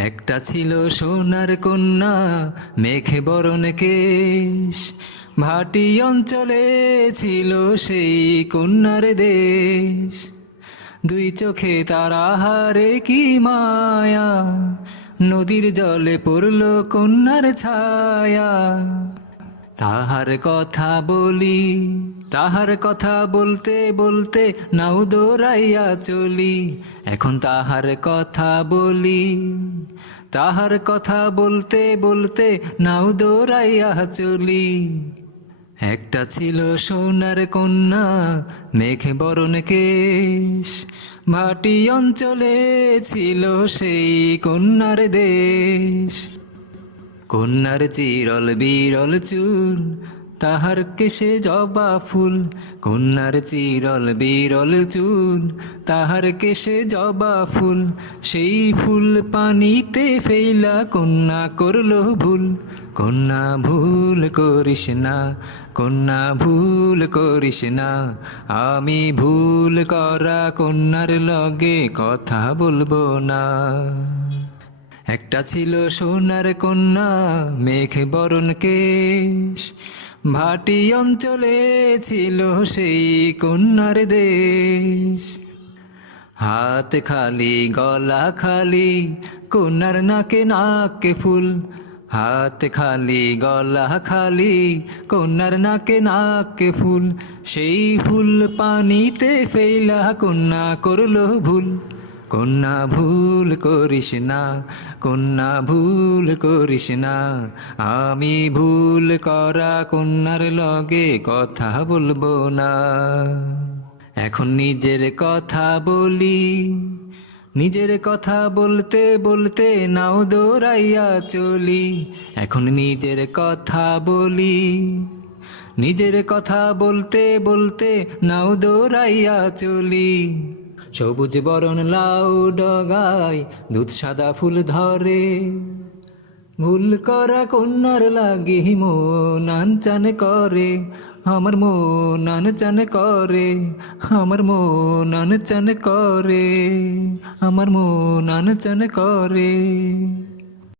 একটা ছিল সোনার কন্যা, মেঘে বরণ কেশ। ভাটি অঞ্চলে ছিল সেই কন্যার দেশ। দুই চোখে তার আহারে কি মায়া, নদীর জলে পড়ল কন্যার ছায়া। তাহার কথা বলি, তাহার কথা বলতে বলতে নাও দৌড়াইয়া চলি। এখন তাহার কথা বলি, তাহার কথা বলতে বলতে নাও দৌড়াইয়া চলি। একটা ছিল সোনার কন্যা, মেঘে বরণ কেশ। ভাটি অঞ্চলে ছিল সেই কন্যার দেশ। কন্যার চিরল বিরল চুল, তাহার কেশে জবা ফুল। কন্যার চিরল বিরল চুল, তাহার কেশে জবা ফুল। সেই ফুল পানিতে ফেইলা কন্যা করল ভুল। কন্যা ভুল করিস না, কন্যা ভুল করিস না। আমি ভুল করা কন্যার লগে কথা বলবো না। একটা ছিল সোনার কন্যা, মেঘে বরণ কেশ। ভাটি অঞ্চলে ছিল সেই কন্যার দেশ। হাত খালি গলা খালি, কন্যার নাকে নাকে ফুল। হাত খালি গলা খালি, কন্যার নাকে নাকে ফুল। সেই ফুল পানিতে ফেইলা কন্যা করল ভুল। কন্যা ভুল করিস না, কন্যা ভুল করিস না। আমি ভুল করা কন্যার লগে কথা বলবো না। এখন নিজের কথা বলি, নিজের কথা বলতে বলতে নাও দৌড়াইয়া চলি। এখন নিজের কথা বলি, নিজের কথা বলতে বলতে নাও দৌড়াইয়া চলি। সবুজ বরণ লাউ ডগায় দুধ সাদা ফুল ধরে। ভুল করা কন্যার লাগি মন আনচান করে। আমার মন আনচান করে, আমার মন আনচান করে, আমার মন আনচান করে।